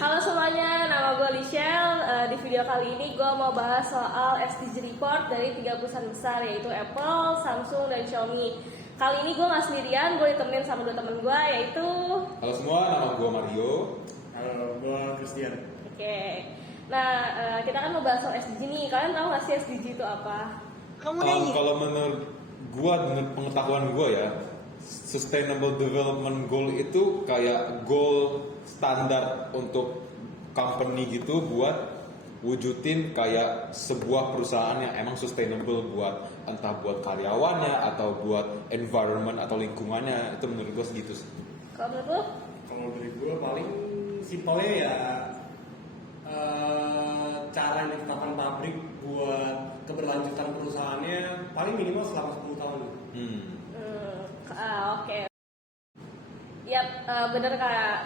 Halo semuanya, nama gue Lichelle. Di video kali ini gue mau bahas soal SDG report dari 3 perusahaan besar, yaitu Apple, Samsung, dan Xiaomi. Kali ini gue gak sendirian, gue ditemenin sama 2 temen gue, yaitu... Halo semua, nama gue Mario. Halo, gue Christian. Oke. Nah, kita kan mau bahas soal SDG nih. Kalian tahu gak sih SDG itu apa? Kalau menurut gue, dengan pengetahuan gue ya, Sustainable Development Goal itu kayak goal standar untuk company gitu buat wujudin kayak sebuah perusahaan yang emang sustainable buat entah buat karyawannya atau buat environment atau lingkungannya. Itu menurut gue segitu sih. Kalau menurut lo? Kalau dari gue paling simpelnya ya cara yang ditetapkan pabrik buat keberlanjutan perusahaannya paling minimal selama 10 tahun. Oke. Yap, benar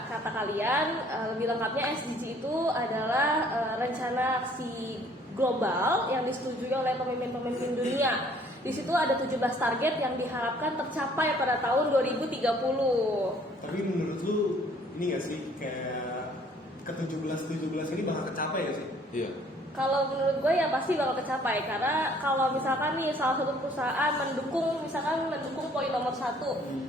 kata kalian. Lebih lengkapnya SDG itu adalah rencana aksi global yang disetujui oleh pemimpin-pemimpin dunia. Di situ ada 17 target yang diharapkan tercapai pada tahun 2030. Tapi menurut lu ini gak sih kayak ke-17 ini bakal kecapai gak sih? Iya. Kalau menurut gue ya pasti bakal tercapai, karena kalau misalkan nih salah satu perusahaan mendukung poin nomor 1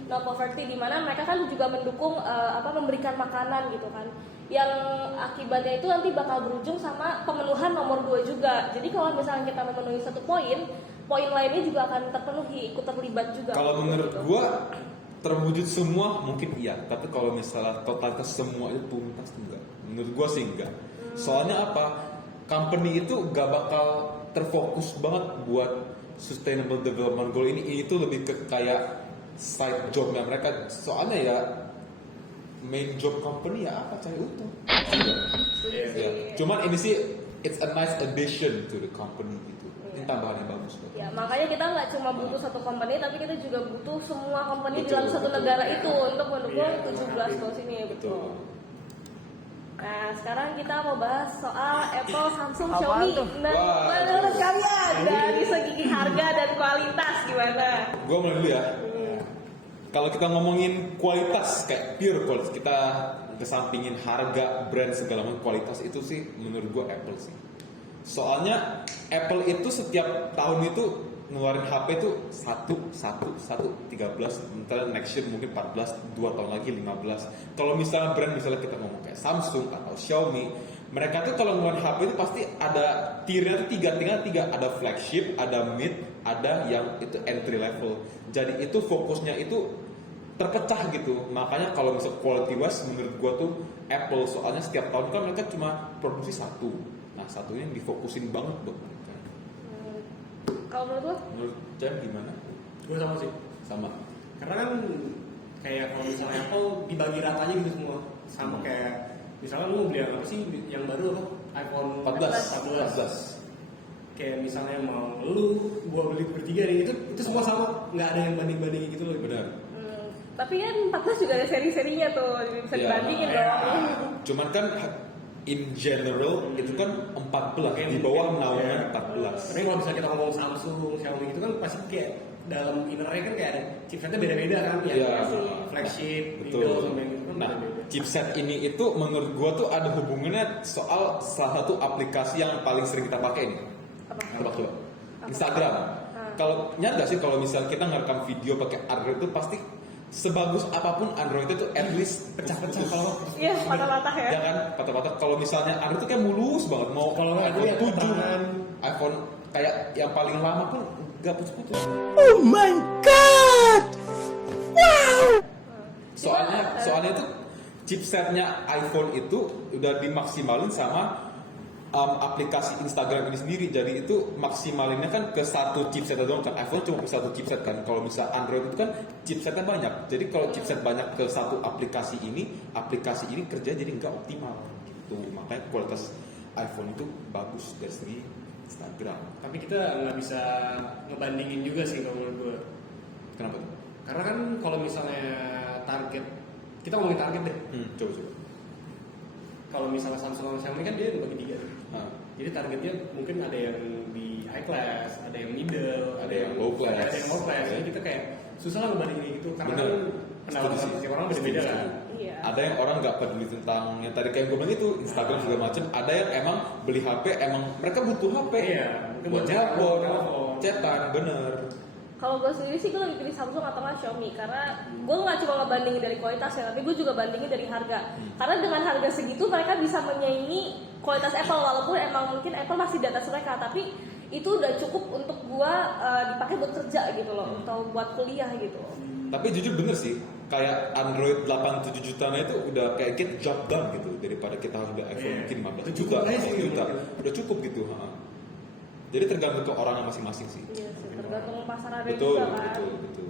no poverty, di mana mereka kan juga mendukung memberikan makanan gitu kan, yang akibatnya itu nanti bakal berujung sama pemenuhan nomor 2 juga. Jadi kalau misalnya kita memenuhi satu poin lainnya juga akan terpenuhi, ikut terlibat juga. Kalau menurut gitu. gue terwujud semua mungkin iya, tapi kalau misalnya totalitas semua itu tuntas enggak. Menurut gue sih enggak. Soalnya apa? Company itu gak bakal terfokus banget buat Sustainable Development Goal ini itu lebih ke kayak side jobnya mereka. Soalnya ya main job company ya apa, cari untung. Ya. Cuman ini sih it's a nice addition to the company gitu. Ini tambahan yang bagus. Ya, makanya kita nggak cuma butuh satu company, tapi kita juga butuh semua company di Betul, dalam satu betul. negara itu untuk mendukung Iya, 17 goals ini. Betul. Nah, sekarang kita mau bahas soal Apple, Samsung, Apaan Xiaomi. tuh? Nah, Wah, menurut kalian dari segi harga dan kualitas gimana? Gue mulai dulu ya. Kalau kita ngomongin kualitas kayak pure kualitas, kita kesampingin harga, brand segala macam, kualitas itu sih menurut gue Apple sih. Soalnya Apple itu setiap tahun itu ngeluarin HP itu 13, sementara next year mungkin 14, 2 tahun lagi 15. Kalau misalnya brand, misalnya kita ngomong kayak Samsung atau Xiaomi, mereka tuh kalau ngeluarin HP itu pasti ada tiernya tuh tiga, ada flagship, ada mid, ada yang itu entry level. Jadi itu fokusnya itu terpecah gitu. Makanya kalau misalnya quality wise menurut gua tuh Apple, soalnya setiap tahun kan mereka cuma produksi satu. Nah, satunya yang difokusin banget buat mereka. Kalau menurut lo? Menurut Cem gimana? Gue sama sih. Sama. Karena kan kayak kalau misalnya Apple dibagi ratanya gitu semua. Sama kayak misalnya lu beli apa sih yang baru apa? iPhone 14. Kayak misalnya mau lu gua beli bertiga nih, itu semua sama, nggak ada yang banding-bandingin gitu loh. Benar. Tapi kan 14 juga ada seri-serinya tuh, bisa Iya. dibandingin dong. Cuman kan in general itu kan 14, di bawah naungan 14. Tapi kalau misalnya kita ngomong Samsung, Xiaomi gitu kan pasti kayak dalam innernya kan kayak ada chipsetnya beda-beda kan, ya Iya. flagship, Betul. middle, sama yang gitu kan Nah, beda-beda. chipset ini itu menurut gua tuh ada hubungannya soal salah satu aplikasi yang paling sering kita pakai ini. Apa? Coba. Instagram. Kalau nyadar sih kalau misalnya kita ngerekam video pakai Android itu pasti sebagus apapun Android itu at least pecah-pecah kalau Iya, patah-patah ya. ya kan, patah-patah. Kalau misalnya Android itu kayak mulus banget, mau Kalau nggak ada iPhone yang 7, potongan. iPhone kayak yang paling lama pun gak putus-putus. Oh my god! Wow! Soalnya itu chipsetnya iPhone itu udah dimaksimalin sama aplikasi Instagram ini sendiri. Jadi itu maksimalinnya kan ke satu chipset doang kan. iPhone cuma ke satu chipset kan. Kalau misalnya Android itu kan chipsetnya banyak. Jadi kalau chipset banyak ke satu aplikasi ini kerja jadi nggak optimal gitu. Makanya kualitas iPhone itu bagus dari segi Instagram. Tapi kita nggak bisa ngebandingin juga sih kalau menurut gue. Kenapa tuh? Karena kan kalau misalnya target, kita ngomongin target deh. Coba. Kalau misalnya Samsung sama Xiaomi kan dia bagi 3. Jadi targetnya mungkin ada yang di high class, ada yang middle, Ada yang low class. Ada yang low class. Jadi kita kayak susah lah ngebandingin gitu karena Bener. kan pendapatan Setuju sih. setiap orang beda-beda Setuju. kan. Iya. Ada yang orang nggak peduli tentang yang tadi kayak gue bilang itu Instagram segala macam. Ada yang emang beli HP, emang mereka butuh HP. Iya, Buat telepon. cetan, bener. Kalau gue sendiri sih gue lebih pilih Samsung atau nggak Xiaomi karena gue nggak cuma ngebandingin dari kualitas ya, tapi gue juga bandingin dari harga. Karena dengan harga segitu mereka bisa menyaingi kualitas Apple walaupun emang mungkin Apple masih di atas mereka, tapi itu udah cukup untuk gue dipakai buat kerja gitu loh, atau buat kuliah gitu. Tapi jujur bener sih, kayak Android 87 juta itu udah kayak get job done gitu daripada kita harus beli iPhone mungkin 15 juta, 20 juta, udah cukup gitu. Jadi tergantung ke orangnya masing-masing sih. Iya sih, tergantung pasarannya Betul, juga kan. betul.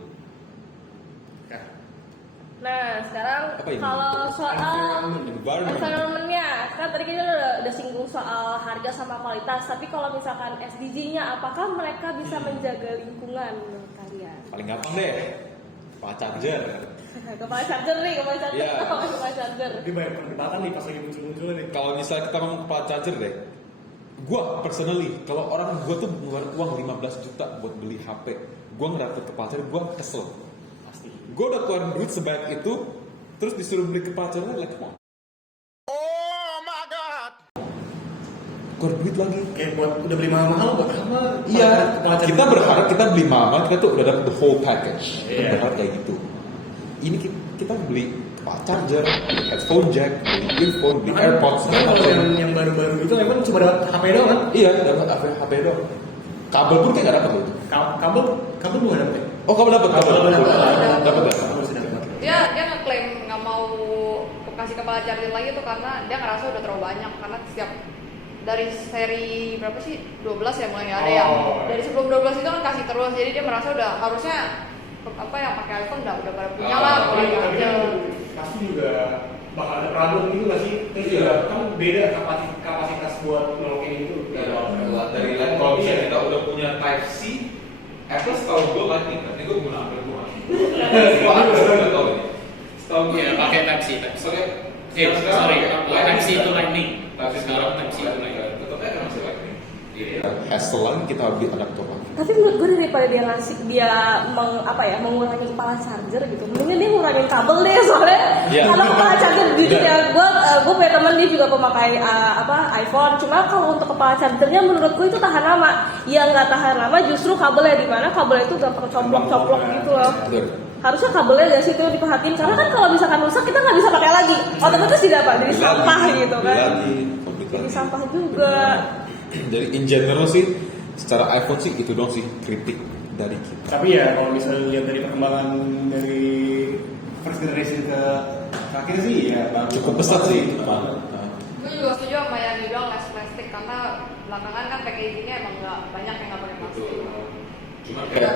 Nah sekarang Apa ini? kalau soal Environment. environment-nya, kan tadi kita udah singgung soal harga sama kualitas, tapi kalau misalkan SDG-nya, apakah mereka bisa menjaga lingkungan menurut kalian? Paling gampang deh, kepala charger. Kepala charger nih, kepala charger. Iya. Apa kepala charger? Ini banyak perdebatan nih pas lagi muncul-munculnya nih. Kalau misalnya kita ngomong kepala charger deh, gua personally, kalau orang gua tuh ngeluarin uang 15 juta buat beli HP, gua ngedapet kepala charger, gua kesel. Pasti. Gua udah keluarin duit sebanyak itu, terus disuruh beli kepala charger, like come on. Oh my god. Keluar duit lagi. Kayak buat udah beli mahal-mahal buat apa? Iya, Kepala charger. kita berharap kita beli mahal, kita tuh udah dapet the whole package. Kita Iya. berharap kayak gitu. Ini kita beli kepala charger, beli headphone jack, beli earphone, beli AirPods, Kan segala kalau macam. yang baru-baru itu emang cuma dapat HP doang kan? Iya, dapat HP doang. Kabel pun kayak nggak dapat loh. Kabel belum dapet. Oh, kamu dapat kabel? Kabel dapat. Dapat ya? Kabel sudah dapat. Dia ngeklaim nggak mau kasih kepala charger lagi tuh karena dia ngerasa udah terlalu banyak karena setiap dari seri berapa sih 12 ya mulai ada ya dari sebelum 12 itu kan kasih terus jadi dia merasa udah harusnya apa yang pakai iPhone udah pada punya lah Tapi kepala kan charger. pasti juga bakal ada problem gitu nggak sih? Terus Iya. juga kan beda kapasitas buat nolongin itu. Dari kalau misalnya kita udah punya Type C, Apple setahu gue Lightning kan? Ini gue guna Apple gue. Gue Apple udah tahu ini. Setahu gue Iya, pakai Type C. Sorry, Type C itu Lightning. Sekarang Type C itu Lightning. Tetapnya kan masih Lightning. Hassle lagi kita beli adaptor lagi. Tapi menurut gue daripada dia mengurangi kepala charger gitu, mendingan dia ngurangin kabel deh soalnya. Iya. Karena kepala charger jujur Iya. ya, gue punya teman dia juga pemakai iPhone. Cuma kalau untuk kepala chargernya menurut gue itu tahan lama. Yang nggak tahan lama justru kabelnya, di mana kabelnya itu gampang coplok gitu loh. Betul. Harusnya kabelnya dari situ diperhatiin karena kan kalau misalkan rusak kita nggak bisa pakai lagi. Otomatis tidak apa, jadi sampah gitu kan. Lagi, komplit Jadi lagi. sampah juga. Jadi in general sih, secara iPhone sih itu dong sih kritik dari kita. Tapi ya kalau misalnya lihat dari perkembangan dari first generation ke terakhir sih ya bagus. Cukup besar sih. Gue juga setuju sama yang dibilang less plastik karena belakangan kan packagingnya emang nggak banyak yang nggak pakai plastik. Cuma kayak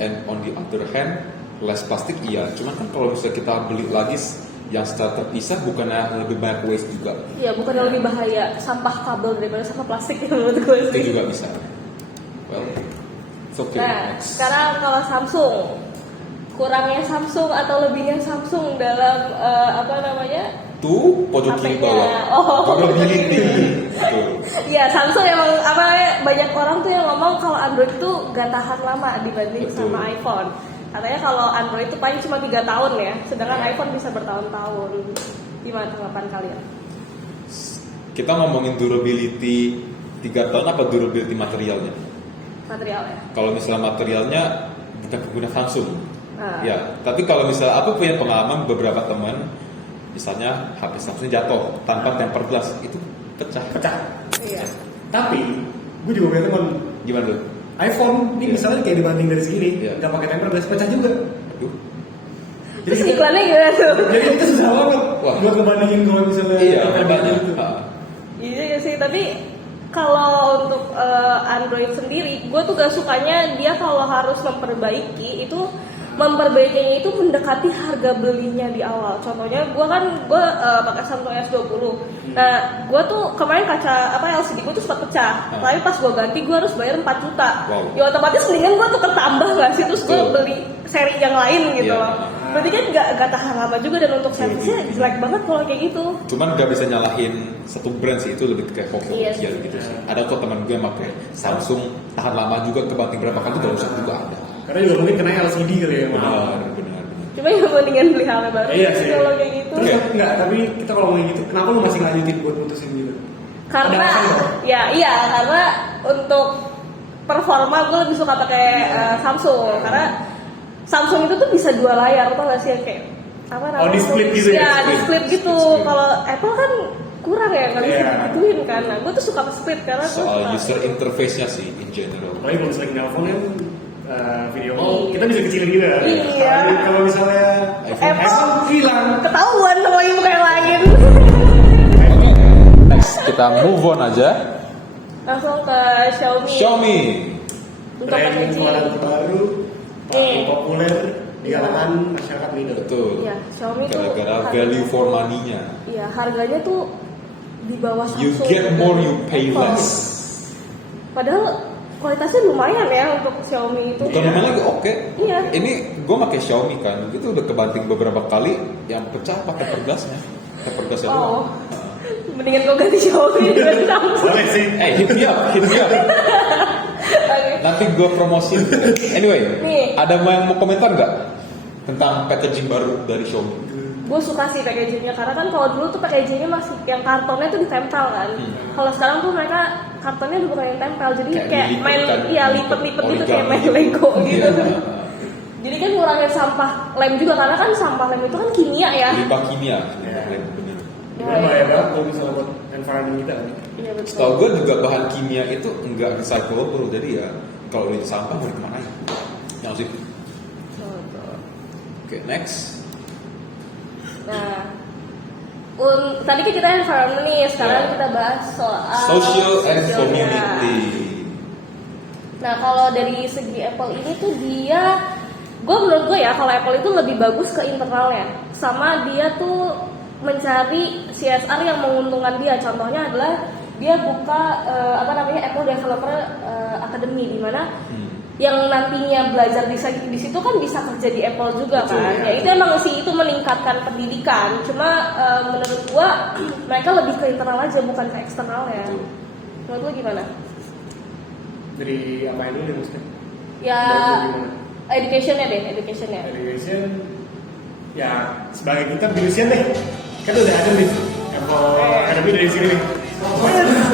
and on the other hand, less plastik iya. Cuma kan kalau misalnya kita beli lagi yang secara terpisah bukannya lebih banyak waste juga. Ya bukan lebih bahaya sampah kabel daripada sampah plastik menurut gue Itu sih. juga bisa. Well, it's okay. Nah, Next. sekarang kalau Samsung, kurangnya Samsung atau lebihnya Samsung dalam Tuh pojok kiri HP-nya. bawah. Oh. Probability. Betul. Ya Samsung emang banyak orang tuh yang ngomong kalau Android itu gak tahan lama dibanding Betul. sama iPhone. Katanya kalau Android itu paling cuma 3 tahun ya, sedangkan iPhone bisa bertahun-tahun. Gimana tanggapan kalian? Kita ngomongin durability 3 tahun apa durability materialnya? Materialnya. Kalau misalnya materialnya bukan pengguna Samsung. Nah. Ya, tapi kalau misalnya aku punya pengalaman beberapa teman, misalnya HP Samsung jatuh tanpa tempered glass itu pecah. Iya. Tapi gue juga punya teman Gimana tuh? iPhone ini misalnya kayak dibanding dari segini Iya. nggak pakai tempered glass pecah juga. Aduh. Terus iklannya gimana tuh? Jadi itu susah banget Wah. buat ngebandingin kalau misalnya Iya, tempered glass makanya. gitu. Iya sih, tapi kalau untuk Android sendiri, gue tuh gak sukanya dia kalau harus memperbaikinya itu mendekati harga belinya di awal. Contohnya gue pakai Samsung S20. Nah, gue tuh kemarin kaca LCD gue tuh sempat pecah. Tapi pas gue ganti gue harus bayar 4 juta. Wow. Ya otomatis mendingan gue tuh tambah gak sih, terus gue Betul. beli seri yang lain gitu Iya. loh. Berarti kan gak tahan lama juga, dan untuk servisnya jelek banget kalau kayak gitu. Cuman gak bisa nyalahin satu brand sih, itu lebih kayak Iya hoki-hokian sih. gitu sih. Ada kok teman gue yang pakai Samsung tahan lama juga kebanting berapa kali juga rusak juga ada. Karena juga mungkin kena LCD kali ya. Benar. Cuma ya mendingan beli HP baru Iya sih. kalau kayak gitu. Terus enggak, tapi kita kalau ngomongin gitu, kenapa lu masih lanjutin buat putusin gitu? Karena Ada alasan nggak? ya iya karena untuk performa gue lebih suka pakai Samsung karena Samsung itu tuh bisa 2 layar tau gak sih yang kayak apa namanya? Oh, di split gitu ya? Ya di split gitu. Split. Kalau Apple kan kurang ya nggak bisa Iya. digituin kan. Nah gue tuh suka split karena gue Soal suka- user interface-nya sih in general. Apalagi kalau misalnya nelfon kan video call, Iya. kita bisa kecilin juga. Iya. Kalau misalnya Apple hilang. ketahuan sama ibu kayak lain. Next kita move on aja. Langsung ke Xiaomi. Xiaomi. Untuk Brand packaging. keluaran terbaru, paling Iya. populer di kalangan masyarakat middle. Betul. Iya, Xiaomi tuh Gara-gara harga- value for money-nya. Iya, harganya tuh di bawah Samsung. You get more, you pay Apple. less. Padahal kualitasnya lumayan ya untuk Xiaomi itu. Bukan lumayan lagi oke. Iya. Ini gue pakai Xiaomi kan, itu udah kebanting beberapa kali yang pecah pakai pergasnya. Pakai pergasnya Oh. doang. Mendingan gue ganti Xiaomi daripada Samsung. Boleh sih. Hit me up, hit me up. Oke. Nanti gue promosin. Anyway, Nih. ada yang mau komentar nggak tentang packaging baru dari Xiaomi? Gue suka sih packagingnya karena kan kalau dulu tuh packagingnya masih yang kartonnya tuh ditempel kan. Kalau sekarang tuh mereka kartonnya udah bukan yang tempel, jadi kayak dilipet main kan, iya lipet-lipet gitu origami kayak main gitu. Lego gitu. Iya. Jadi kan ngurangin sampah lem juga karena kan sampah lem itu kan kimia ya. Limbah kimia, Ya. bener. Cuman bahaya banget kalau misalnya buat environment kita kan. Iya betul. Setahu gue juga bahan kimia itu enggak recyclable, jadi ya kalau ini sampah mau dikemanain? Yang sih. Betul. Oke, next. Nah, tadi kan kita environment nih, sekarang Ya. kita bahas soal Social and sosialnya. community. Nah, kalau dari segi Apple ini tuh dia, menurut gue ya, kalau Apple itu lebih bagus ke internalnya, sama dia tuh mencari CSR yang menguntungkan dia. Contohnya adalah dia buka Apple Developer Academy di mana yang nantinya belajar di situ kan bisa kerja di Apple juga. Betul, kan. ya. Ya itu emang sih itu meningkatkan pendidikan. Cuma menurut gua mereka lebih ke internal aja bukan ke eksternal ya. Betul. Menurut lu gimana? Dari apa yang dulu deh maksudnya? Ya Menurut lu gimana? educationnya. Education, ya sebagai kita bilusian deh, kan udah ada nih Apple Academy dari sini nih.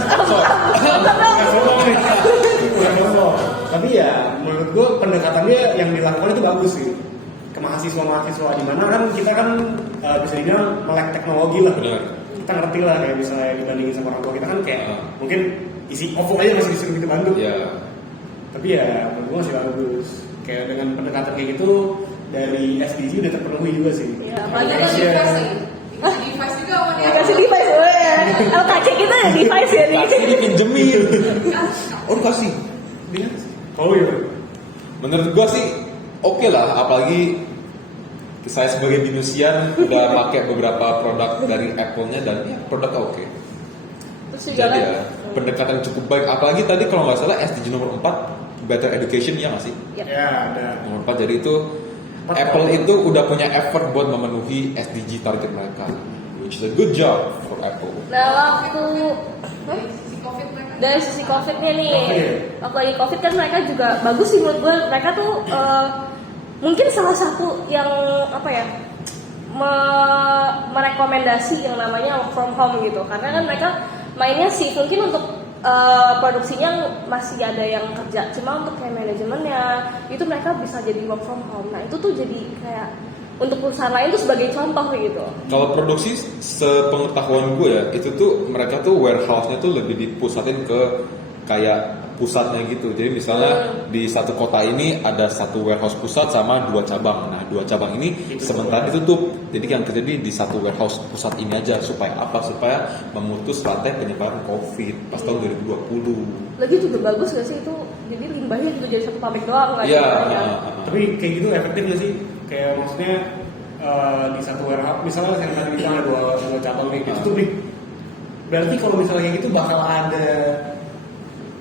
Nggak sombong nih, bukan sombong. Tapi ya menurut gue pendekatannya yang dilakukan itu bagus sih ke mahasiswa-mahasiswa di mana kan kita kan bisa dibilang melek teknologi lah. Benar. Kita ngerti lah kayak misalnya dibandingin sama orang tua kita kan kayak Ah. mungkin isi OVO aja masih disuruh kita bantu. Ya, Tapi ya menurut gue masih bagus. Kayak dengan pendekatan kayak gitu dari SDG udah terpenuhi juga sih. Iya, Banyak apalagi device Education. nih. Device juga sama dia. dikasih device ya. LKC kita ada device ya nih. kasih dipinjemin. Oh, kasih. Dia, oh iya. Menurut gua sih oke lah, apalagi saya sebagai binusian udah pakai beberapa produk dari Apple-nya dan ya produknya oke. Terus juga Jadi kan ya pendekatan cukup baik. Apalagi tadi kalau nggak salah SDG nomor 4 Better Education ya nggak sih? ya. Ya ada. Nomor 4 jadi itu Apple itu udah punya effort buat memenuhi SDG target mereka, which is a good job for Apple. Nah waktu Dari sisi COVID mereka. dari sisi COVID-nya nih, Covid. waktu lagi COVID kan mereka juga bagus sih menurut gue. Mereka tuh mungkin salah satu yang apa ya merekomendasi yang namanya work from home gitu. Karena kan mereka mainnya sih mungkin untuk produksinya masih ada yang kerja, cuma untuk kayak manajemennya itu mereka bisa jadi work from home. Nah itu tuh jadi kayak untuk perusahaan lain tuh sebagai contoh gitu. Kalau produksi sepengetahuan gue ya, itu tuh mereka tuh warehouse-nya tuh lebih dipusatin ke kayak pusatnya gitu. Jadi misalnya di satu kota ini ada satu warehouse pusat sama 2 cabang. Nah 2 cabang ini sementara ditutup. Jadi yang terjadi di satu warehouse pusat ini aja supaya apa? Supaya memutus rantai penyebaran COVID pas tahun 2020. Lagi juga bagus gak sih itu? Jadi limbahnya juga jadi satu pabrik doang nggak Iya. jadi banyak. Tapi kayak gitu efektif nggak sih? Kayak maksudnya di satu warehouse, misalnya yang tadi bilang ada dua cabang nih, itu tuh berarti kalau misalnya kayak gitu bakal ada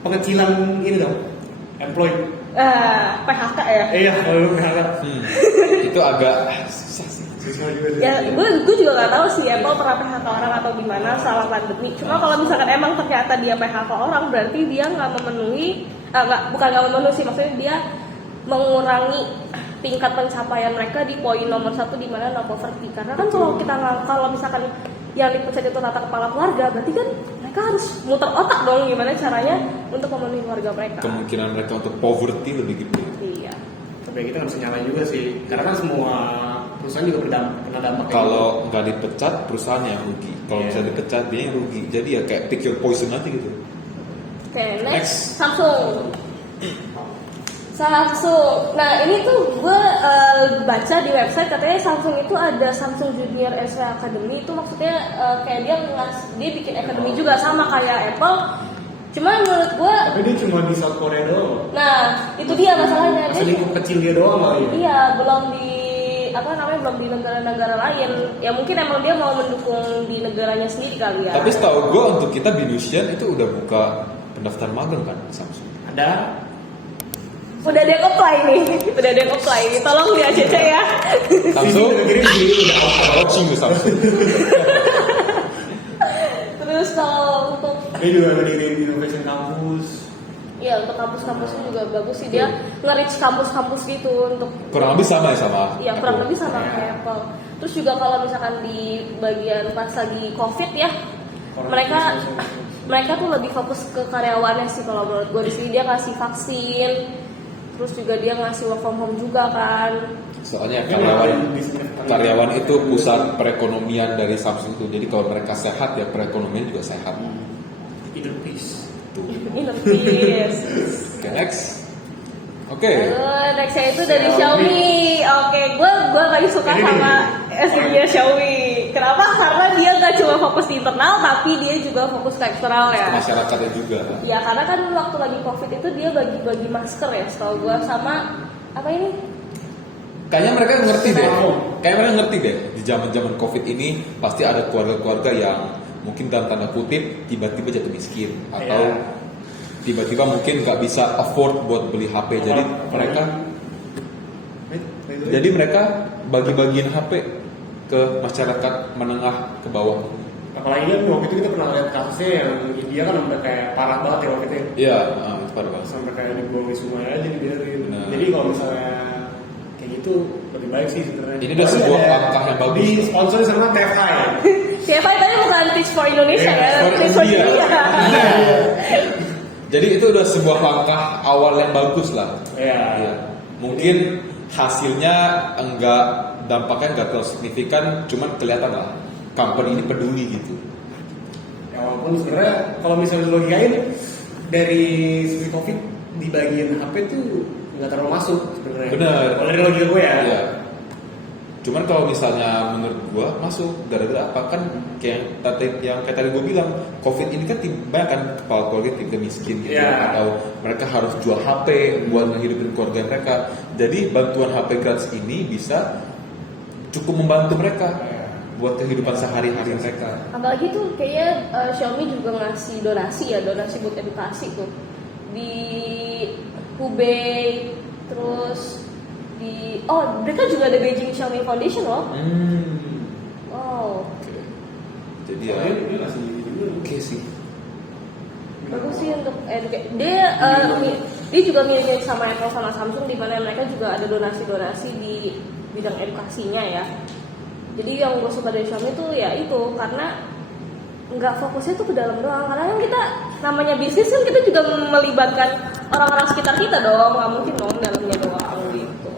pengecilan ini dong, employee. PHK ya? Iya, kalau lu PHK. Itu agak susah sih. Susah juga sih. Ya, gue juga nggak tahu sih Apple pernah PHK orang atau gimana salah pandemi. Cuma kalau misalkan emang ternyata dia PHK orang, berarti dia nggak memenuhi, bukan nggak memenuhi sih, maksudnya dia mengurangi tingkat pencapaian mereka di poin nomor 1 di mana no poverty. Karena kan kalau misalkan yang dipencet itu tata kepala keluarga, berarti kan mereka harus muter otak dong gimana caranya untuk memenuhi keluarga mereka. Kemungkinan mereka untuk poverty lebih gede. Iya. Tapi kita nggak bisa nyalain juga sih, karena kan semua perusahaan juga kena dampak. Kalau nggak dipecat perusahaan yang rugi. Kalau Iya. bisa dipecat dia yang rugi. Jadi ya kayak pick your poison aja gitu. Oke, Next. next Samsung. Nah ini tuh gue baca di website katanya Samsung itu ada Samsung Junior Asia Academy. Itu maksudnya kayak dia bikin academy juga sama kayak Apple. Cuma menurut gue, Tapi dia cuma di South Korea doang. nah itu dia masalahnya. Masih lingkup kecil dia doang kali ya. Iya, belum di negara-negara lain. Ya mungkin emang dia mau mendukung di negaranya sendiri kali ya. Tapi setahu gue untuk kita Binusian itu udah buka pendaftar magang kan Samsung. Ada. Udah ada yang apply nih. Tolong di ACC ya. Samsung Ini kirim sendiri udah launching di Samsung. Terus kalau untuk Dia juga ngedirin Innovation Campus. ya untuk kampus-kampusnya juga bagus sih, dia nge-reach kampus-kampus gitu untuk Kurang lebih sama ya sama. ya kurang lebih sama kayak Apple. Terus juga kalau misalkan di bagian pas lagi COVID ya, mereka tuh lebih fokus ke karyawannya sih kalau menurut gue. Di sini dia kasih vaksin, terus juga dia ngasih work from home juga kan. Soalnya karyawan itu pusat perekonomian dari Samsung itu. Jadi kalau mereka sehat ya perekonomian juga sehat. Inner peace. Tuh. Ini lebih Oke, next. Oke. nextnya itu dari Xiaomi. Oke, gue lagi suka sama SDG Xiaomi. Kenapa? Karena dia nggak cuma fokus di internal, tapi dia juga fokus ke eksternal ya. Ke masyarakatnya juga. Ya karena kan waktu lagi COVID itu dia bagi-bagi masker ya, setahu gue, sama apa ini? Kayaknya mereka ngerti deh. Di zaman-zaman COVID ini pasti ada keluarga-keluarga yang mungkin dalam tanda kutip tiba-tiba jatuh miskin atau tiba-tiba mungkin nggak bisa afford buat beli HP. Jadi mereka bagi-bagiin HP ke masyarakat menengah ke bawah. Apalagi kan waktu itu kita pernah lihat kasusnya yang India kan sampai kayak parah banget ya waktu itu. Iya, itu parah banget. Sampai kayak dibuang semuanya aja dibiarin. Nah. Jadi kalau misalnya kayak gitu lebih baik sih sebenarnya. Ini udah sebuah langkah yang bagus. Di sponsor sama TFI. CFI tadi bukan Teach for Indonesia ya, for Teach for India. India. Jadi itu udah sebuah langkah awal yang bagus lah. Iya. Ya. Mungkin hasilnya dampaknya enggak terlalu signifikan, cuman kelihatan lah company ini peduli gitu. Ya walaupun sebenarnya kalau misalnya logikain dari sisi COVID di bagian HP tuh nggak terlalu masuk sebenarnya. Benar. Kalau dari logika gue ya. Iya. Cuman kalau misalnya menurut gua masuk gara-gara apa kan kayak tadi gua bilang COVID ini kan banyak kan kepala keluarga tiba miskin gitu atau mereka harus jual HP buat menghidupin keluarga mereka. Jadi bantuan HP gratis ini bisa cukup membantu mereka buat kehidupan sehari-hari mereka. Apalagi tuh kayaknya Xiaomi juga ngasih donasi buat edukasi tuh di Hubei, terus mereka juga ada Beijing Xiaomi Foundation loh. Wow. Oke. Jadi ya oke sih. Bagus sih untuk dia juga mirip sama Apple sama Samsung, di mana mereka juga ada donasi-donasi di bidang edukasinya ya. Jadi yang gue suka dari Xiaomi tuh ya itu karena nggak fokusnya tuh ke dalam doang. Karena kan kita namanya bisnis kan kita juga melibatkan orang-orang sekitar kita dong, nggak mungkin dong dalamnya doang gitu.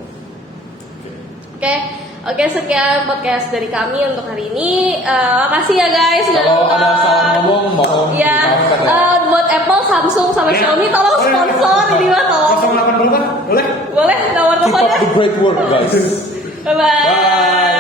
Oke, sekian podcast dari kami untuk hari ini. Makasih ya guys. Kalau ada salah ngomong mohon dimaafkan ya. Buat Apple, Samsung, sama Xiaomi tolong sponsor ini mah tolong. 080 kan? Boleh? Boleh nomor Keep up teleponnya. the great work guys. Bye bye. Bye.